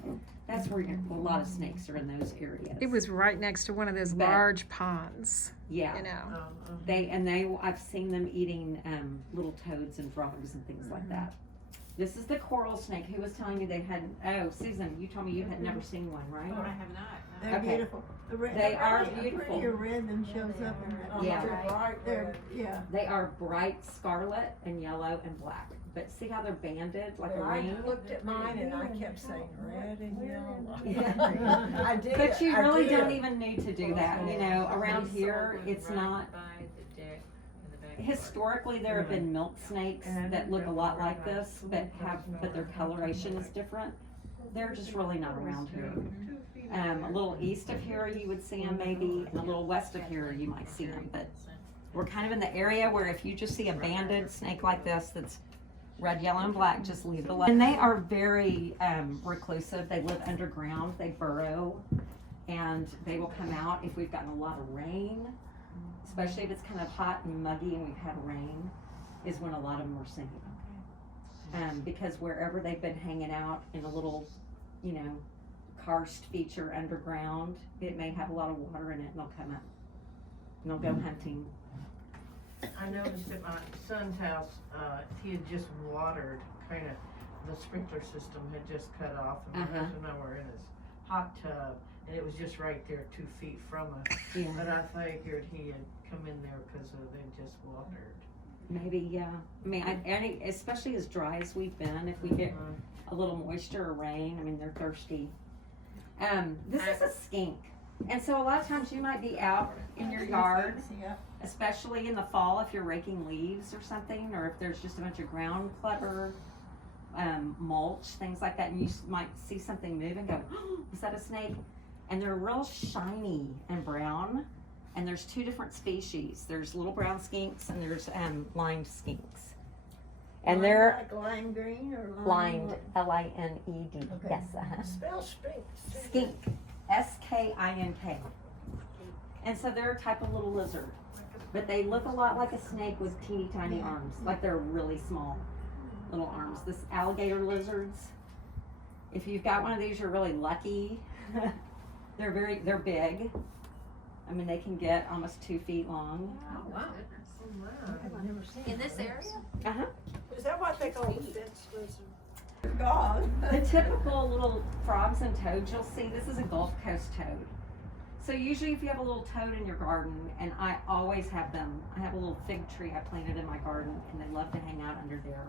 that's where a lot of snakes are in those areas. It was right next to one of those But- large ponds, yeah. you know. I've seen them eating little toads and frogs and things like that. This is the coral snake. Who was telling you they had? Oh, Susan, you told me you had never seen one, right? I have not. They're Okay. beautiful. The red, They are a beautiful. prettier red than shows up in that. Yeah. They're, yeah. They are bright scarlet and yellow and black. But see how they're banded like a I ring? looked at mine and I kept saying red and yellow. Yeah. I did. But you I really did. don't even need to do that. You know, around here, it's not. By the deck in the back. Historically, there have been milk snakes that look a lot like this, but their coloration is different. They're just really not around here. A little east of here, you would see them maybe, and a little west of here, you might see them. But we're kind of in the area where if you just see a banded snake like this that's red, yellow, and black, just leave it alone. And they are very reclusive. They live underground. They burrow, and they will come out if we've gotten a lot of rain, especially if it's kind of hot and muggy and we've had rain, is when a lot of them are seen. Because wherever they've been hanging out in a little, you know, karst feature underground, it may have a lot of water in it, and they'll come up and they'll go hunting. I noticed at my son's house, he had just watered, kind of, the sprinkler system had just cut off, and my husband and I were in his hot tub, and it was just right there 2 feet from us. Yeah. But I figured he had come in there because they just watered. Maybe, yeah. I mean, especially as dry as we've been, if we get a little moisture or rain, I mean, they're thirsty. This is a skink. And so a lot of times you might be out in your yard, especially in the fall if you're raking leaves or something, or if there's just a bunch of ground clutter, mulch, things like that, and you might see something move and go, oh, is that a snake? And they're real shiny and brown. And there's 2 different species. There's little brown skinks and there's lined skinks. And they're like lime green or lined, L-I-N-E-D. Okay. Yes, Spell stink. skink, S-K-I-N-K. And so they're a type of little lizard, but they look a lot like a snake with teeny tiny arms, like they're really small little arms. This alligator lizards, if you've got one of these, you're really lucky. They're big. I mean, they can get almost 2 feet long. Oh, wow. I've never seen In this area? Uh-huh. Is that what they call the fence lizard? God. The typical little frogs and toads you'll see, this is a Gulf Coast toad. So usually if you have a little toad in your garden, and I always have them, I have a little fig tree I planted in my garden, and they love to hang out under there.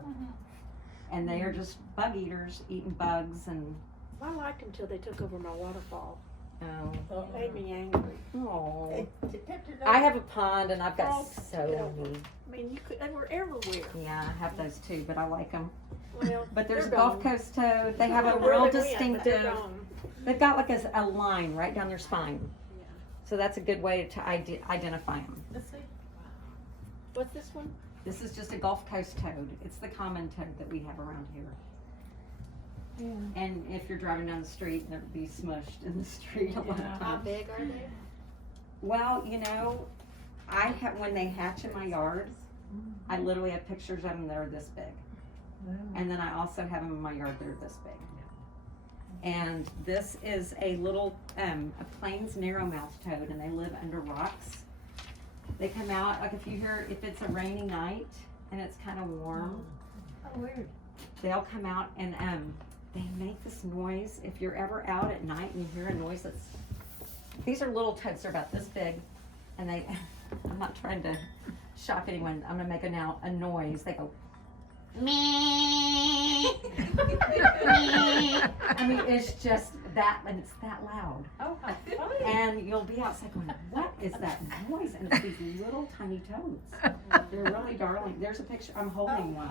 And they are just bug eaters, eating bugs and... I liked them till they took over my waterfall. Oh. It made me angry. Oh. I have a pond and I've got so many. I mean, they were everywhere. Yeah, I have those too, but I like them. Well, But there's a they're Gulf gone. Coast toad. They have I a don't know where real they went, but they're distinctive, gone. they've got like a line right down their spine. Yeah. So that's a good way to identify them. What's this one? This is just a Gulf Coast toad. It's the common toad that we have around here. Yeah. And if you're driving down the street, they'll be smushed in the street a lot of How times. big are they? Well, you know, when they hatch in my yard, I literally have pictures of them that are this big. And then I also have them in my yard that are this big. And this is a little, a plains narrowmouth toad, and they live under rocks. They come out, like if it's a rainy night and it's kind of warm, Oh, weird. they'll come out and they make this noise. If you're ever out at night and you hear a noise these are little toads, they're about this big, and I'm not trying to shock anyone, I'm gonna make a noise. They go, me. I mean, it's just that, and it's that loud. Oh, how funny. And you'll be outside going, what is that noise? And it's these little tiny toads. They're really darling. There's a picture, I'm holding one.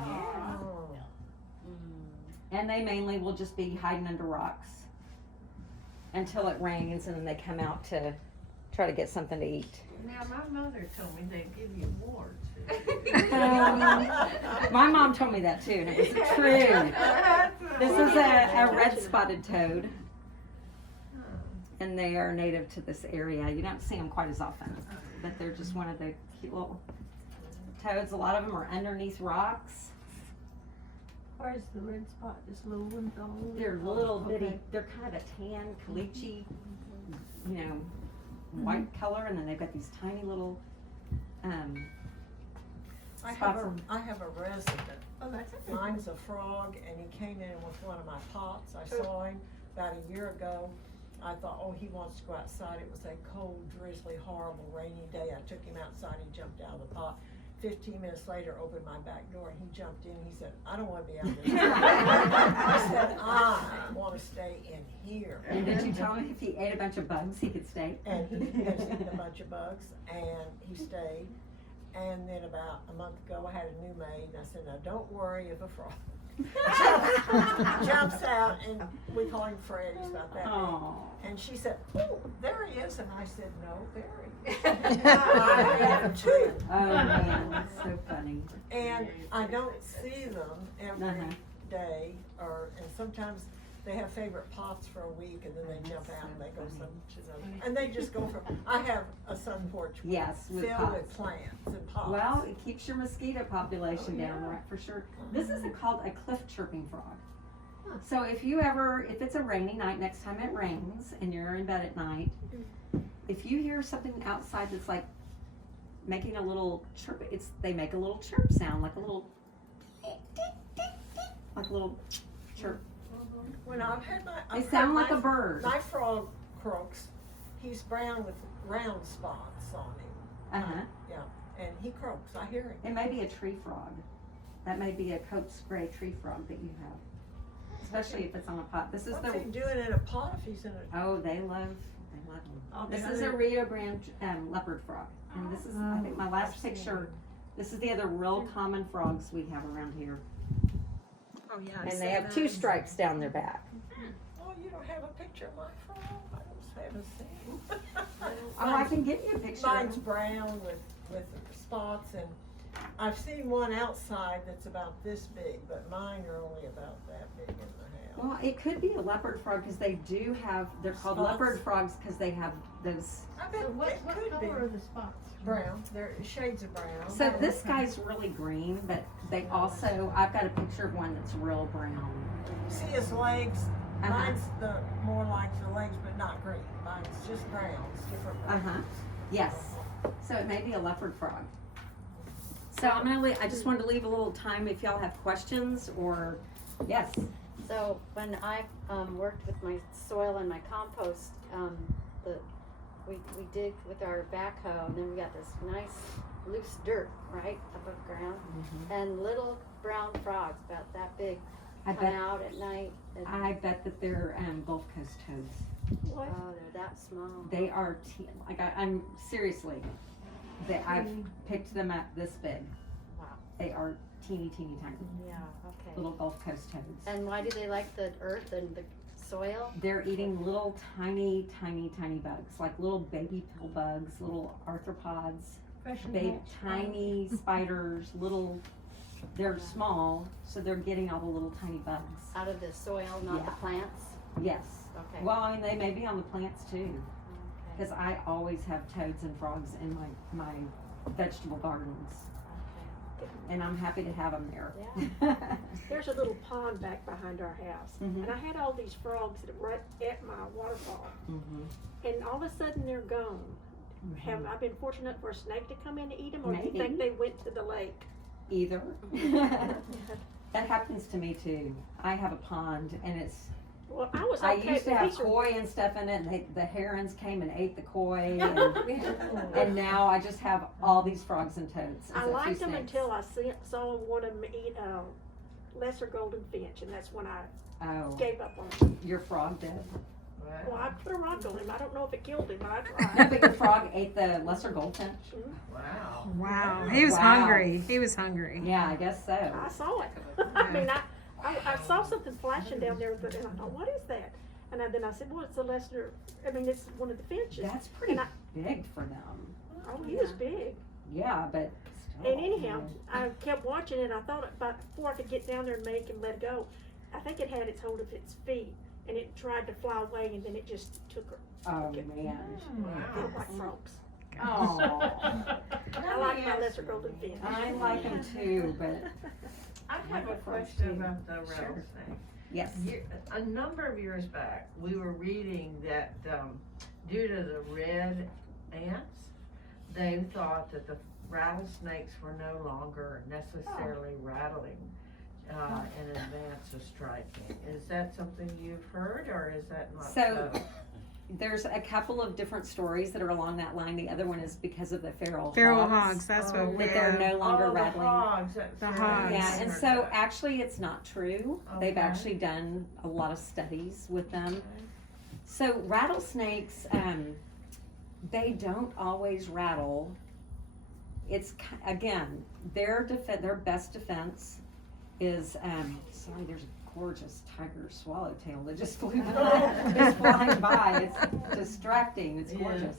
And they mainly will just be hiding under rocks until it rains, and then they come out to try to get something to eat. Now, my mother told me they give you warts. My mom told me that too, and it was true. This is a red spotted toad, and they are native to this area. You don't see them quite as often, but they're just one of the cute little toads. A lot of them are underneath rocks. Where's the red spot? This little one gone? They're little bitty, Okay. they're kind of a tan, caliche, you know, white color, and then they've got these tiny little, I spots. have a resident. Oh, that's it. Mine's a frog, and he came in with one of my pots. I saw him about a year ago. I thought, oh, he wants to go outside. It was a cold, drizzly, horrible, rainy day. I took him outside. He jumped out of the pot. 15 minutes later, opened my back door, and he jumped in. He said, I don't want to be out there. I said, I want to stay in here. And did you tell him if he ate a bunch of bugs, he could stay? And he has eaten a bunch of bugs, and he stayed. And then about a month ago, I had a new maid, and I said, now don't worry if a frog jumps out, and we call him Freddy. He's about that big. Oh. And she said, "Oh, there he is." And I said, "No, there he is." I have two. Oh man, that's so funny. And I don't see them every Uh-huh. day, and sometimes they have favorite pots for a week, and then they jump out and they go and they just go from. I have a sun porch Yes, with filled pots. with plants and pots. Well, it keeps your mosquito population Oh, down, yeah. right, for sure. This is called a cliff chirping frog. So if it's a rainy night, next time it rains and you're in bed at night, if you hear something outside that's like making a little chirp, they make a little chirp sound, like a little chirp. When I've had They sound like a bird. My frog croaks. He's brown with round spots on him. Uh-huh. Yeah, and he croaks. I hear him. It may be a tree frog. That may be a Coates gray tree frog that you have. Especially if it's on a pot. This is What's he the, doing in a pot if he's in a? oh, they love them. Oh, This they is a love Rio Grande leopard frog. And this is, I think my last picture, this is the other real common frogs we have around here. Oh, yeah. And they have two stripes down their back. Oh, you don't have a picture of my frog? I haven't seen. Oh, I can get you a picture. Mine's brown with spots, and I've seen one outside that's about this big, but mine are only about that big in the house. Well, it could be a leopard frog because they do have, they're called Spots? leopard frogs because they have those. I bet So what it could color be are the spots? brown. They're shades of brown. So this guy's really green, but they also, I've got a picture of one that's real brown. See his legs? Uh-huh. Mine's the more like the legs, but not green. Mine's just brown. It's different browns. Uh-huh. Yes. So it may be a leopard frog. So I'm gonna I just wanted to leave a little time if y'all have questions or, yes. So when I worked with my soil and my compost, we dig with our backhoe, and then we got this nice loose dirt right above ground, and little brown frogs about that big I come bet, out at night. And, I bet that they're Gulf Coast toads. oh, they're that small. They are, I'm seriously, I've picked them up this big. Wow. They are teeny, teeny, tiny. Yeah. Okay. Little Gulf Coast toads. And why do they like the earth and the soil? They're eating little tiny, tiny, tiny bugs, like little baby pill bugs, little arthropods, tiny spiders, they're small, so they're getting all the little tiny bugs. Out of the soil, not the Yeah. plants? Yes. Okay. Well, I mean, they may be on the plants too, Okay. because I always have toads and frogs in my vegetable gardens, and I'm happy to have them there. Yeah. There's a little pond back behind our house, Mhm. and I had all these frogs that were at my waterfall, Mhm. and all of a sudden they're gone. Have I been fortunate for a snake to come in to eat them, or do you Maybe. think they went to the lake? Either. That happens to me too. I have a pond, and Well, I was I okay. used to but have these are- koi and stuff in it, and the herons came and ate the koi, and now I just have all these frogs and toads. I It's a few liked them snakes. until I saw one of them eat a lesser golden finch, and that's when I Oh, gave up on them. your frog did. Well, I put a rock on him. I don't know if it killed him, but I No, tried. but your frog ate the lesser goldfinch. Wow. Wow, he was Wow. hungry. He was hungry. Yeah, I guess so. I saw it. I mean, I saw something flashing down there, and I thought, what is that? And then I said, well, it's a lesser, it's one of the finches. That's pretty And big for them. Oh, he was big. Yeah, but still. And anyhow, I kept watching it, and I thought before I could get down there and make him let it go, I think it had its hold of its feet, and it tried to fly away, and then it just took her. Oh Okay. man. They look like frogs. Oh. I like my lesser golden finch. I like them too, but I have a Like a frog question too. about the Sure. rattlesnake. yes. A number of years back, we were reading that due to the red ants, they thought that the rattlesnakes were no longer necessarily rattling in advance of striking. Is that something you've heard, or is that not So- so? There's a couple of different stories that are along that line. The other one is because of the feral Feral hogs. hogs, that's Oh, what we That they're have. no longer Oh, rattling. the hogs. That's The right. hogs. Yeah, I and heard so that. actually it's not true. They've Okay. actually done a lot of studies with them. So rattlesnakes, they don't always rattle. It's again their best defense is, sorry, there's a gorgeous tiger swallowtail that just flew by, just flying by. It's distracting. It's gorgeous.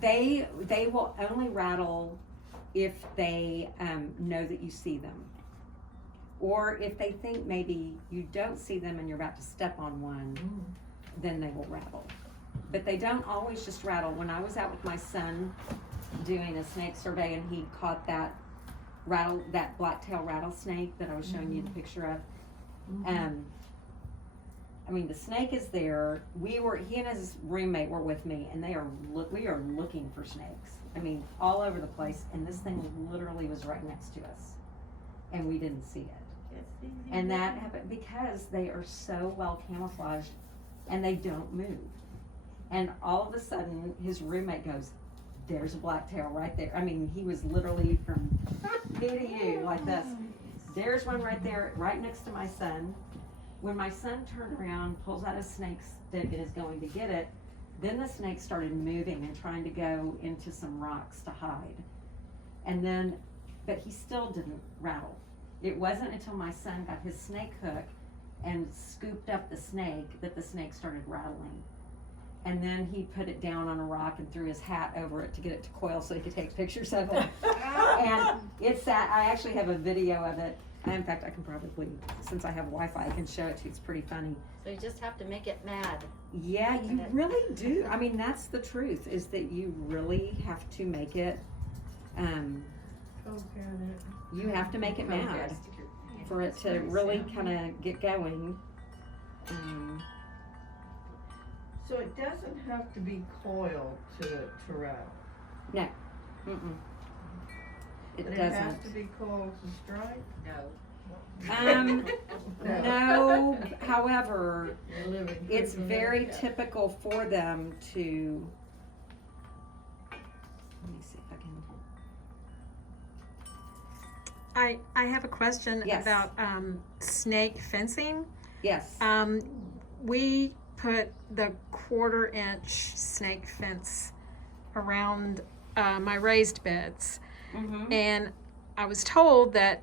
They will only rattle if they know that you see them, or if they think maybe you don't see them and you're about to step on one, then they will rattle. But they don't always just rattle. When I was out with my son doing a snake survey and he caught that blacktail rattlesnake that I was showing you the picture of, I mean, the snake is there. He and his roommate were with me, and we are looking for snakes. I mean, all over the place, and this thing literally was right next to us, and we didn't see it. And that happened because they are so well camouflaged, and they don't move. And all of a sudden, his roommate goes, "There's a blacktail right there." I mean, he was literally from me to you, like this. There's one right there, right next to my son. When my son turned around, pulls out a snake stick and is going to get it, then the snake started moving and trying to go into some rocks to hide. But he still didn't rattle. It wasn't until my son got his snake hook and scooped up the snake that the snake started rattling. And then he put it down on a rock and threw his hat over it to get it to coil so he could take pictures of it. And I actually have a video of it. In fact, I can probably, since I have Wi-Fi, I can show it to you. It's pretty funny. So you just have to make it mad. Yeah, you really do. I mean, that's the truth, is that you really have to make it, you have to make it mad for it to really kind of get going. So it doesn't have to be coiled to rattle. No. It But doesn't. It has to be coiled to strike? No, however, it's very typical for them to, let me see if I can. I have a question about snake fencing. Yes. We put the 1/4-inch snake fence around my raised beds. And I was told that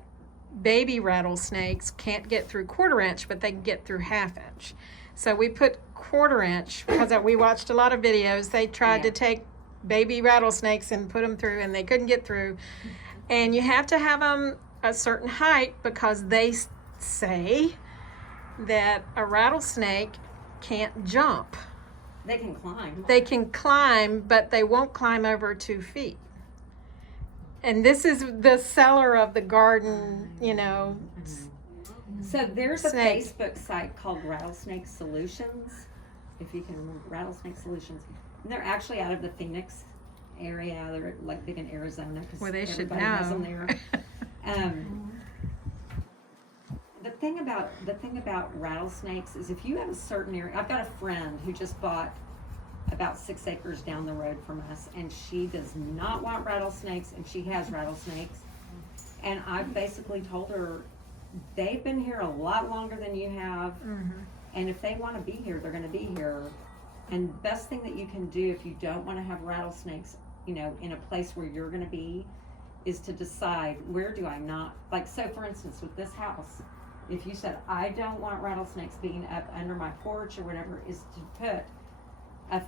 baby rattlesnakes can't get through 1/4-inch, but they can get through 1/2-inch. So we put 1/4-inch because we watched a lot of videos. They tried to take baby rattlesnakes and put them through, and they couldn't get through. And you have to have them a certain height because they say that a rattlesnake can't jump. They can climb. They can climb, but they won't climb over 2 feet. And this is the seller of the garden, So there's a Facebook site called Rattlesnake Solutions, if you can remember, Rattlesnake Solutions. And they're actually out of the Phoenix area. They're like big in Arizona because they should everybody has them know. there. The thing about rattlesnakes is if you have a certain area. I've got a friend who just bought about 6 acres down the road from us, and she does not want rattlesnakes, and she has rattlesnakes. And I've basically told her they've been here a lot longer than you have, and if they want to be here, they're going to be here. And the best thing that you can do if you don't want to have rattlesnakes, in a place where you're going to be, is to decide, where do I not, like, so for instance, with this house, if you said, I don't want rattlesnakes being up under my porch or whatever, is to put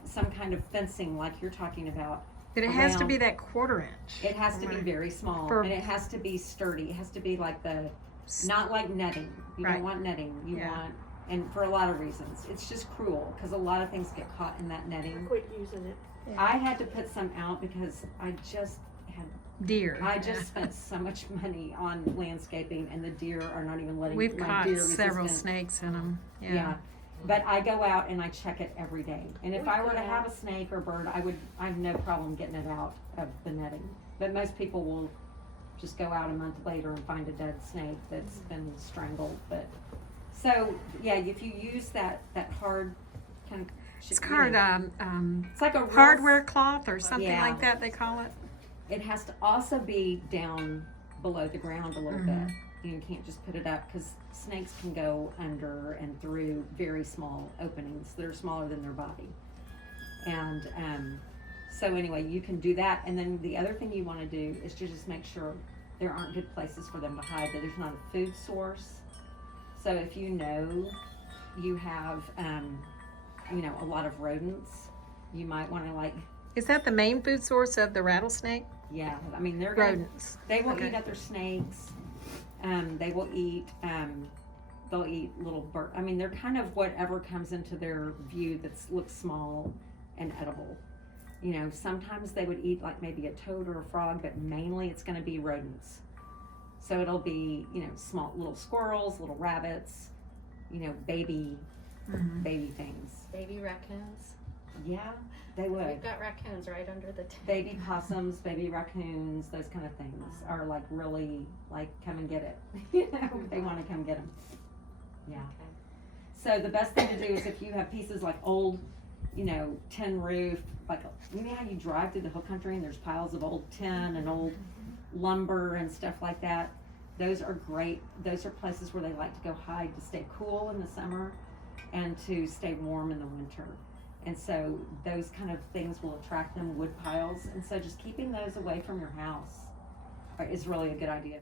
some kind of fencing like you're talking about. But it has to be that 1/4-inch. It has to be very small, and it has to be sturdy. It has to be like not like netting. You don't want netting. You want, and for a lot of reasons, it's just cruel because a lot of things get caught in that netting. Quit using it. I had to put some out because I just had deer. I just spent so much money on landscaping, and the deer are not even letting. We've my caught deer several resistant. snakes in them. Yeah. But I go out and I check it every day. And if I were to have a snake or bird, I have no problem getting it out of the netting. But most people will just go out a month later and find a dead snake that's been strangled. But so yeah, if you use that hard kind of, it's called it's like a hardware cloth or something like that they call it. It has to also be down below the ground a little bit. You can't just put it up because snakes can go under and through very small openings that are smaller than their body. And so anyway, you can do that. And then the other thing you want to do is to just make sure there aren't good places for them to hide, that there's not a food source. So if you know you have, you know, a lot of rodents, you might want to like, Is that the main food source of the rattlesnake? yeah, I mean, they're gonna, Rodents. they will Okay. eat other snakes. They will eat, they'll eat little bird. I mean, they're kind of whatever comes into their view that looks small and edible. You know, sometimes they would eat like maybe a toad or a frog, but mainly it's going to be rodents. So it'll be, you know, small little squirrels, little rabbits, you know, baby things. Baby raccoons. Yeah, they would. We've got raccoons right under the table. Baby possums, baby raccoons, those kind of things are like really like come and get it. You know, they want to come get them. Yeah. Okay. So the best thing to do is if you have pieces like old, you know, tin roof, like you know how you drive through the hill country and there's piles of old tin and old lumber and stuff like that. Those are great. Those are places where they like to go hide to stay cool in the summer and to stay warm in the winter. And so those kind of things will attract them, wood piles. And so just keeping those away from your house is really a good idea.